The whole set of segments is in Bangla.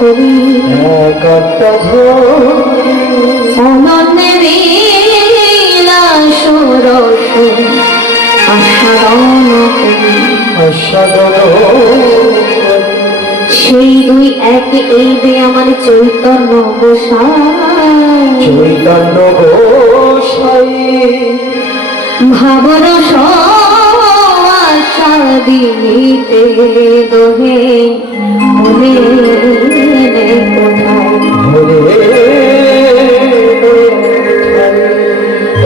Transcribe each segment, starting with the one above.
ধরি অনন্যে বিলাস রস আস্বাদন সেই দুই এক এই দে আমার চৈতন্য গোসাই ভাবরস আস্বাদিতে দোহে মনে কোথায়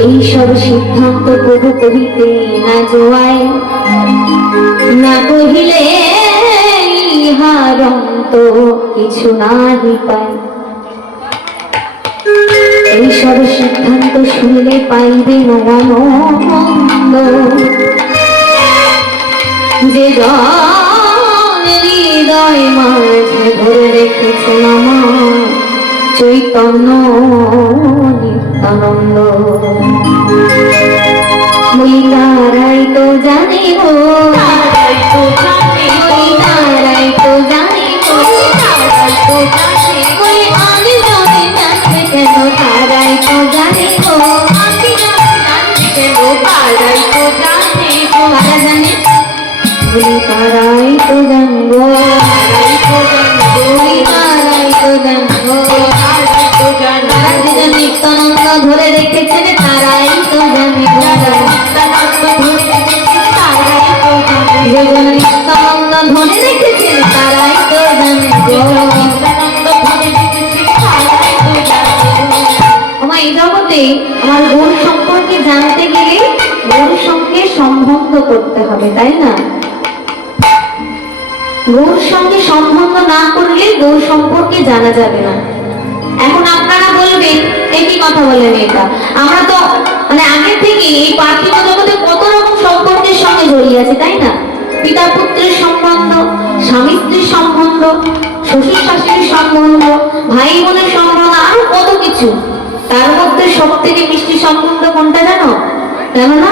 এইসব সিদ্ধান্ত প্রভু কহিতে না জোয়ায় না কহিলে ইহারন্ত কিছু নাহি পায়। এইসব সিদ্ধান্ত শুনলে পাইবে মহানন্দ যে জন হৃদয় মাঝে ভরে রেখেছে আমার চৈতন্য নিত্যানন্দ। তারাই তো জানি গো তারাই তো জানি আমি জানি জানতে কেন তারাই তো জানি গো আমি জানতে কেন তারাই তো জানি গো তারা জানে বলি তারাই তো জানবো তারাই তো জানবো তারা যে নিত্যানন্দ ধরে রেখেছেন তারাই তো জানে নিত্যানন্দ ধরে রেখেছেন তারাই তো জানে আমার এই জগতে আমার গুণ সম্পর্কে জানতে গেলে গুণ সঙ্গে সম্বন্ধ করতে হবে, তাই না? গুণ সঙ্গে সম্বন্ধ না করলে গুণ সম্পর্কে জানা যাবে না। এখন আপনারা বলবেন একই কথা বলেন, এটা আমরা তো মানে আগে থেকে এই পার্থিব জগতে কত রকম সম্পর্কের সঙ্গে জড়িয়ে আছে, তাই না? পিতা পুত্রের সম্বন্ধ, স্বামী স্ত্রীর সম্বন্ধ, শ্বশুর শাশুড়ির সম্বন্ধ, ভাই বোনের সম্বন্ধ, আরো কত কিছু। তার মধ্যে সব থেকে মিষ্টি সম্বন্ধ কোনটা জানো? জানো না?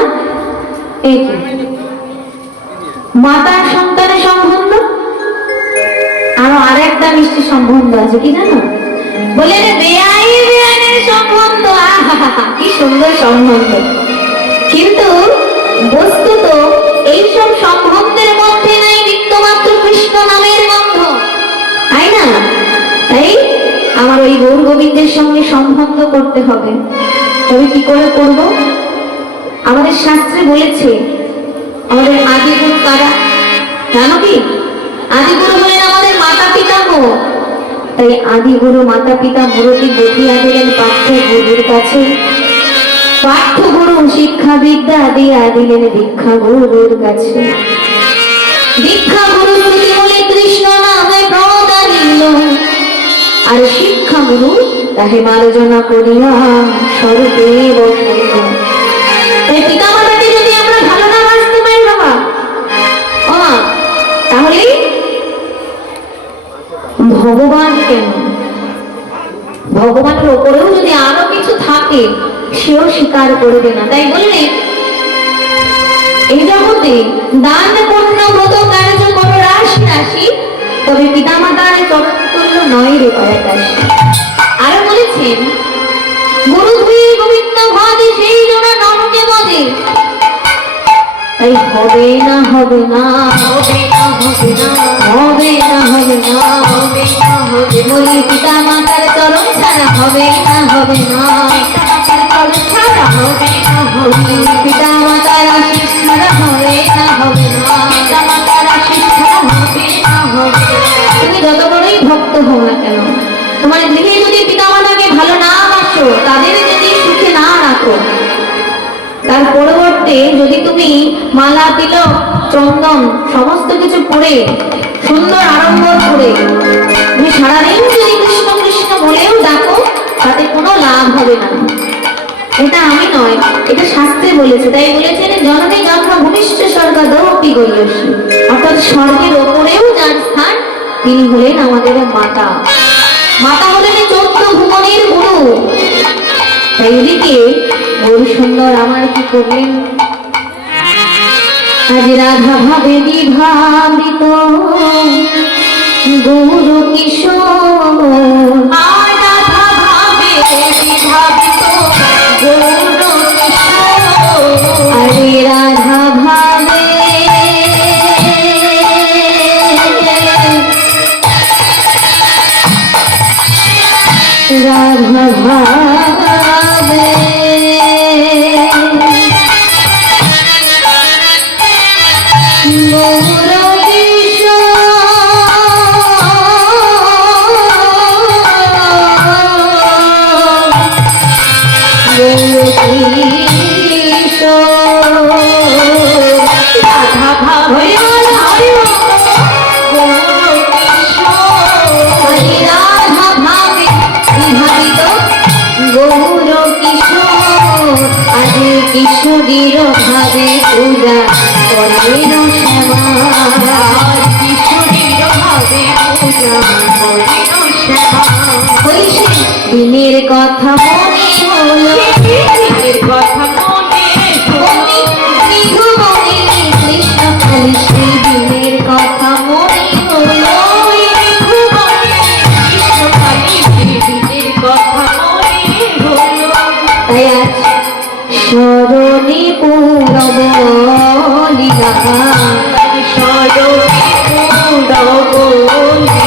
এই মাতার সন্তানের সম্বন্ধ। আরো আরেকটা মিষ্টি সম্বন্ধ আছে, কি জানো? বলে বেয়াই বেয়ানের সম্বন্ধ। কি সুন্দর সম্বন্ধ। কিন্তু বস্তুত এইসব সম্বন্ধের মধ্যে নাই বিন্দুমাত্র কৃষ্ণ নামের গন্ধ, তাই না? তাই আমার ওই গৌর গোবিন্দের সঙ্গে সম্বন্ধ করতে হবে। তবে কি করে করব? আমাদের শাস্ত্রে বলেছে আমাদের আদিগুরু কারা জানো কি? আদিগুরু হলেন আমাদের মাতা পিতামহ। তাই আদিগুরু মাতা পিতা মুরতি বসিয়া দিলেন পাঠ্য গুরুর কাছে। পাঠ্য গুরু শিক্ষা বিদ্যা দিয়া দিলেন দীক্ষা গুরুর কাছে। দীক্ষা গুরু শ্রুতি বলে কৃষ্ণ নামে প্রদানিল, আর শিক্ষা গুরু তাহে মার্জনা করিয়া স্বরূপে বসাইল। তাই পিতা মাতাকে যদি আমরা ভালো না বাঁচতে পারি বাবা, তাহলে ভগবান কেন? ভগবানের ওপরেও যদি আরো কিছু থাকে সেও স্বীকার করবে না। তাই বললে এই জগতে দান পূর্ণ ব্রত কার্য করো রাশি রাশি, তবে পিতা মাতার চরণ তুল্য নয় রে পরাকাশী। আরো বলেছেন গুরু ধুয়ে গোবিন্দ ভাদে সেই জনা নরকে বদে। তাই হবে না হবে না হবে না হবে না হবে না হবে না হবে না হবে বলি পিতা মাতার চরণ ছাড়া হবে না হবে না চরণ ছাড়া হবে না হবে পিতা মাতার আশীষ ছাড়া হবে না হবে না পিতা মাতার আশীষ ছাড়া হবে না হবে। তুমি যত বড়ই ভক্ত হও না কেন, তোমার গৃহে যদি পিতা মাতাকে ভালো না বাসো, তাদের যদি সুখে না রাখো, তার পরিবর্তে যদি তুমি মালা তিলক চন্দন সমস্ত কিছু পরে সুন্দর আড়ম্বর করে তুমি সারাদিন যদি কৃষ্ণ কৃষ্ণ বলেও ডাকো, তাতে কোনো লাভ হবে না। এটা আমি নয়, এটা শাস্ত্রে বলেছে। তাই বলেছেন জননী জন্ম ভূমিষ্ঠ স্বর্গাদপি গরিয়সী, অর্থাৎ স্বর্গের ওপরেও যার স্থান তিনি হলেন আমাদের মাতা। মাতা হলেন 14 ভুবনের গুরু। তাই ওদিকে গৌর সুন্দর আমার কি করলেন? আজ রাধা ভাবে বিভাবিত গৌর কিশোর আর রাধা ভাবে বিভাবিত গৌর কিশোর। আরে রাধা ভাবে রাধা ভাবে গৌর রাধা ভাবে গৌর কিশোর। রাধা ভাবে বিভাবিত গৌর কিশোর আজ কিশোরীর ভাবে পূজা করেন শ্যামা আর কিশোরীর ভাবে পূজা করেন শ্যামা। হইছে দিনের কথা মনে হলো দিনের কথা মনে হলো। মৃদুমণি কৃষ্ণ কালী সেই দিনের কথা মনে হলো ওই মৃদুমণি কৃষ্ণকালী দিনের কথা মনে হলো। তাই আজ স্মরণে পুরবলীলা স্মরণে পুরবলীলা।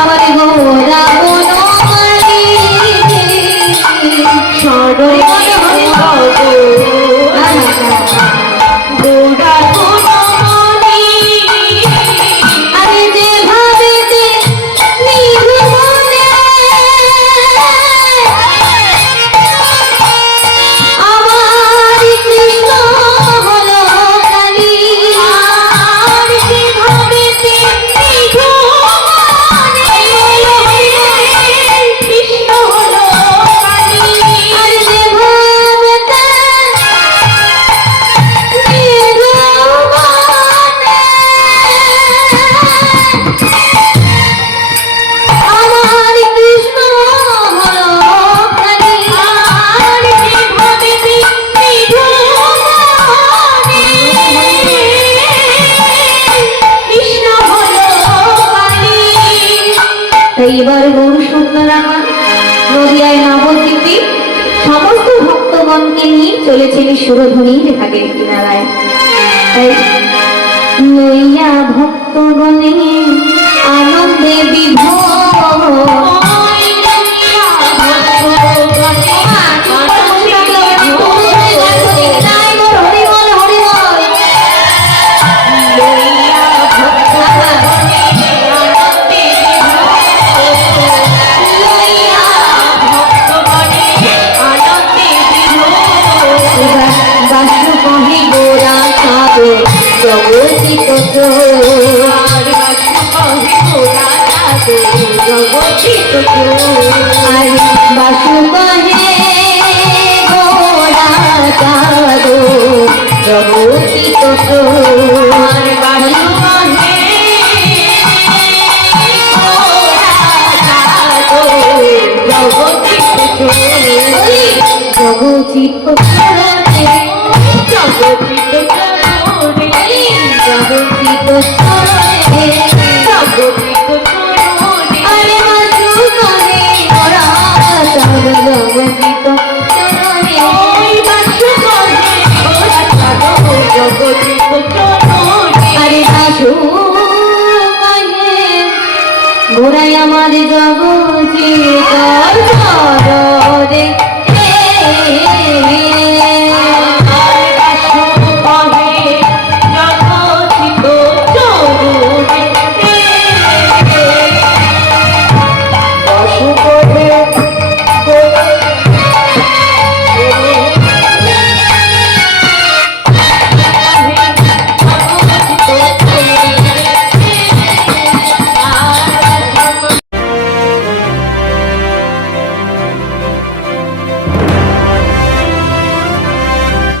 আমার গোরা বনমালী স্মরণে পুরবলীলা। গোরা গুণমণি আরে যে ভাবেতে নির্মলে আমার কৃষ্ণ হলো কালী আর যে ভাবেতে কৃষ্ণ হলো কালী। আর যে ভাবেতে আমার কৃষ্ণ হলো কালী আর যে ভাবেতে কৃষ্ণ হলো কালী। এইবার গৌর সুন্দর আমার নদিয়ায় নবদ্বীপে সমস্ত ভক্তগণকে নিয়ে চলেছেন সুরধুনীর ঘাটের কিনারায়। তাই লইয়া ভক্তগণে আনন্দে বিভোর ওই লইয়া ভক্তগণে লইয়া ভক্তগণে আনন্দে লইয়া ভক্তগণে আনন্দে বাসু কহে গোরা সাধু জগতিত আর বাসু কহে গোরা সাধু জগতিত আর বাসু কহে গোরা সাধু জগতিত আর বাসু কহে গোরা সাধু জগতিত জগচিত জগতিত জগচিত জগতিত আরে বাসু কহে গোরা সাধু জগতিত ওই বাসু কহে গোরা সাধু জগতিত আরে বাসু কহে গোড়ায় আমার জগচিত